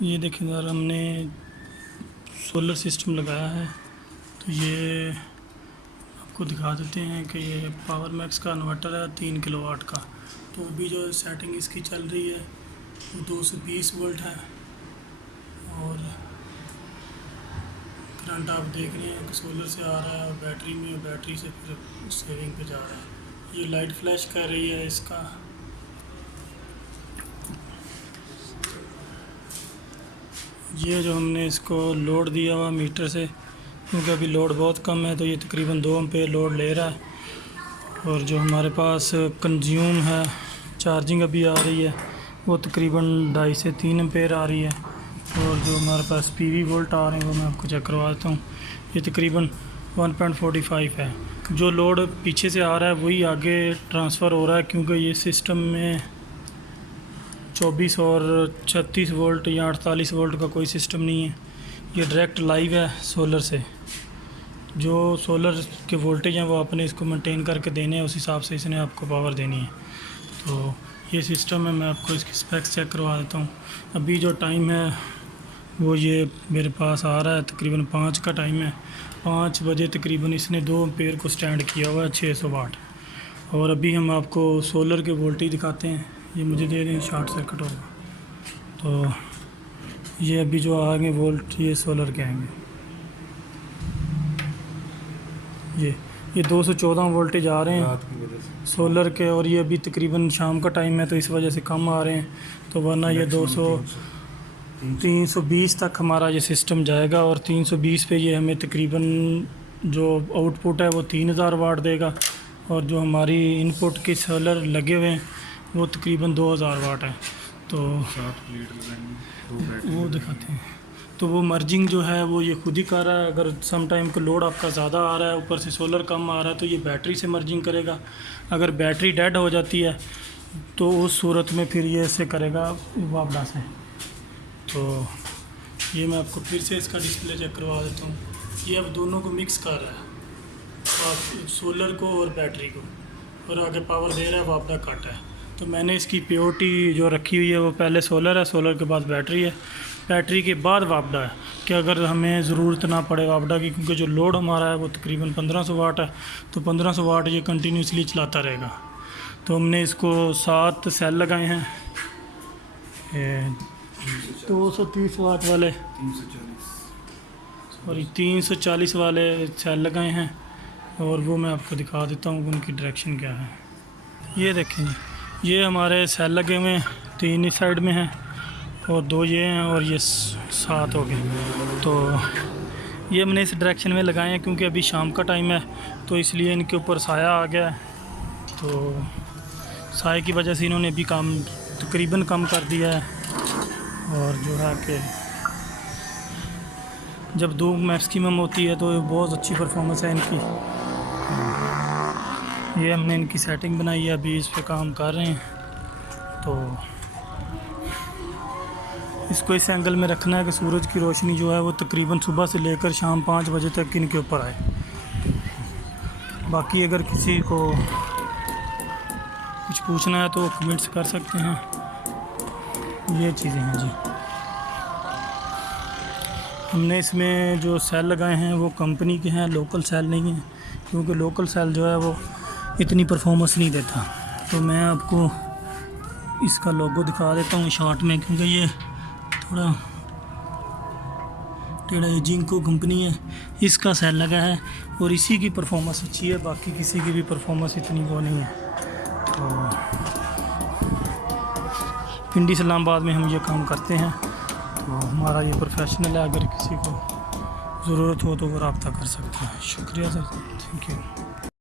ये देखें यार, हमने सोलर सिस्टम लगाया है। तो ये आपको दिखा देते हैं कि ये पावर मैक्स का इन्वर्टर है 3 किलोवाट का। तो अभी जो सेटिंग इसकी चल रही है वो 220 वोल्ट है और करंट आप देख रहे हैं कि सोलर से आ रहा है और बैटरी में, बैटरी से फिर सेविंग पे जा रहा है। ये लाइट फ्लैश कर रही है इसका। ये जो हमने इसको लोड दिया हुआ मीटर से, क्योंकि अभी लोड बहुत कम है तो ये तकरीबन 2 एम्पेयर लोड ले रहा है। और जो हमारे पास कंज्यूम है, चार्जिंग अभी आ रही है वो तकरीबन 2.5 से 3 एम्पेयर आ रही है। और जो हमारे पास पीवी वोल्ट आ रहे हैं वो मैं आपको चेक करवा देता हूँ। ये तकरीबन 1.45 है। जो लोड पीछे से आ रहा है वही आगे ट्रांसफ़र हो रहा है, क्योंकि ये सिस्टम में 24 और 36 वोल्ट या 48 वोल्ट का कोई सिस्टम नहीं है। ये डायरेक्ट लाइव है सोलर से। जो सोलर के वोल्टेज हैं वो आपने इसको मेंटेन करके देने हैं, उस हिसाब से इसने आपको पावर देनी है। तो ये सिस्टम है, मैं आपको इसकी स्पेक्स चेक करवा देता हूँ। अभी जो टाइम है वो ये मेरे पास आ रहा है, तकरीबन 5 का टाइम है। 5 बजे तकरीबन इसने 2 एम्पेयर को स्टैंड किया हुआ है 600 वाट। और अभी हम आपको सोलर के वोल्टेज दिखाते हैं। ये मुझे दे दें, शॉर्ट सर्किट होगा। तो ये अभी जो आएंगे वोल्ट ये सोलर के आएंगे। ये 214 वोल्टेज आ रहे हैं सोलर के। और ये अभी तकरीबन शाम का टाइम है तो इस वजह से कम आ रहे हैं। तो वरना ये 320 तक हमारा ये सिस्टम जाएगा। और 320 पे ये हमें तकरीबन जो आउटपुट है वो 3000 वाट देगा। और जो हमारी इनपुट के सोलर लगे हुए हैं वो तकरीबन 2000 वाट है। तो वो दिखाते हैं। तो वो मर्जिंग जो है वो ये खुद ही कर रहा है। अगर सम टाइम का लोड आपका ज़्यादा आ रहा है, ऊपर से सोलर कम आ रहा है, तो ये बैटरी से मर्जिंग करेगा। अगर बैटरी डेड हो जाती है तो उस सूरत में फिर ये ऐसे करेगा वापडा से। तो ये मैं आपको फिर से इसका डिस्प्ले चेक करवा देता हूँ। ये अब दोनों को मिक्स कर रहा है, आप सोलर को और बैटरी को, और आगे पावर दे रहा है, वापडा कट है। तो मैंने इसकी पीओटी जो रखी हुई है वो पहले सोलर है, सोलर के बाद बैटरी है, बैटरी के बाद वापडा है कि अगर हमें ज़रूरत ना पड़े वापडा की, क्योंकि जो लोड हमारा है वो तकरीबन 1500 वाट है। तो 1500 वाट ये कंटिन्यूसली चलाता रहेगा। तो हमने इसको 7 सेल लगाए हैं, 230 वाट वाले, सॉरी 340 वाले सेल लगाए हैं। और वो मैं आपको दिखा देता हूँ उनकी डायरेक्शन क्या है। ये देखें जी, ये हमारे सेल लगे हुए हैं, 3 इस साइड में हैं और 2 ये हैं और ये 7 हो गए। तो ये हमने इस डायरेक्शन में लगाए हैं क्योंकि अभी शाम का टाइम है तो इसलिए इनके ऊपर साया आ गया है। तो साए की वजह से इन्होंने अभी काम तकरीबन कम कर दिया है। और जो है कि जब धूप मैक्सिमम होती है तो बहुत अच्छी परफॉर्मेंस है इनकी। ये हमने इनकी सेटिंग बनाई है, अभी इस पे काम कर रहे हैं। तो इसको इस एंगल में रखना है कि सूरज की रोशनी जो है वो तकरीबन सुबह से लेकर शाम 5 बजे तक इनके ऊपर आए। बाकी अगर किसी को कुछ पूछना है तो कमेंट्स कर सकते हैं। ये चीज़ें हैं जी। हमने इसमें जो सेल लगाए हैं वो कंपनी के हैं, लोकल सेल नहीं हैं, क्योंकि लोकल सेल जो है वो इतनी परफॉर्मेंस नहीं देता। तो मैं आपको इसका लोगो दिखा देता हूँ शॉर्ट में, क्योंकि ये थोड़ा टेढ़ा, ये जिंको कंपनी है, इसका सेल लगा है और इसी की परफॉर्मेंस अच्छी है, बाकी किसी की भी परफॉर्मेंस इतनी वो नहीं है। तो पिंडी इस्लामाबाद में हम ये काम करते हैं। तो हमारा ये प्रोफेशनल है, अगर किसी को ज़रूरत हो तो वो रब्ता कर सकते हैं। शुक्रिया सर, थैंक यू।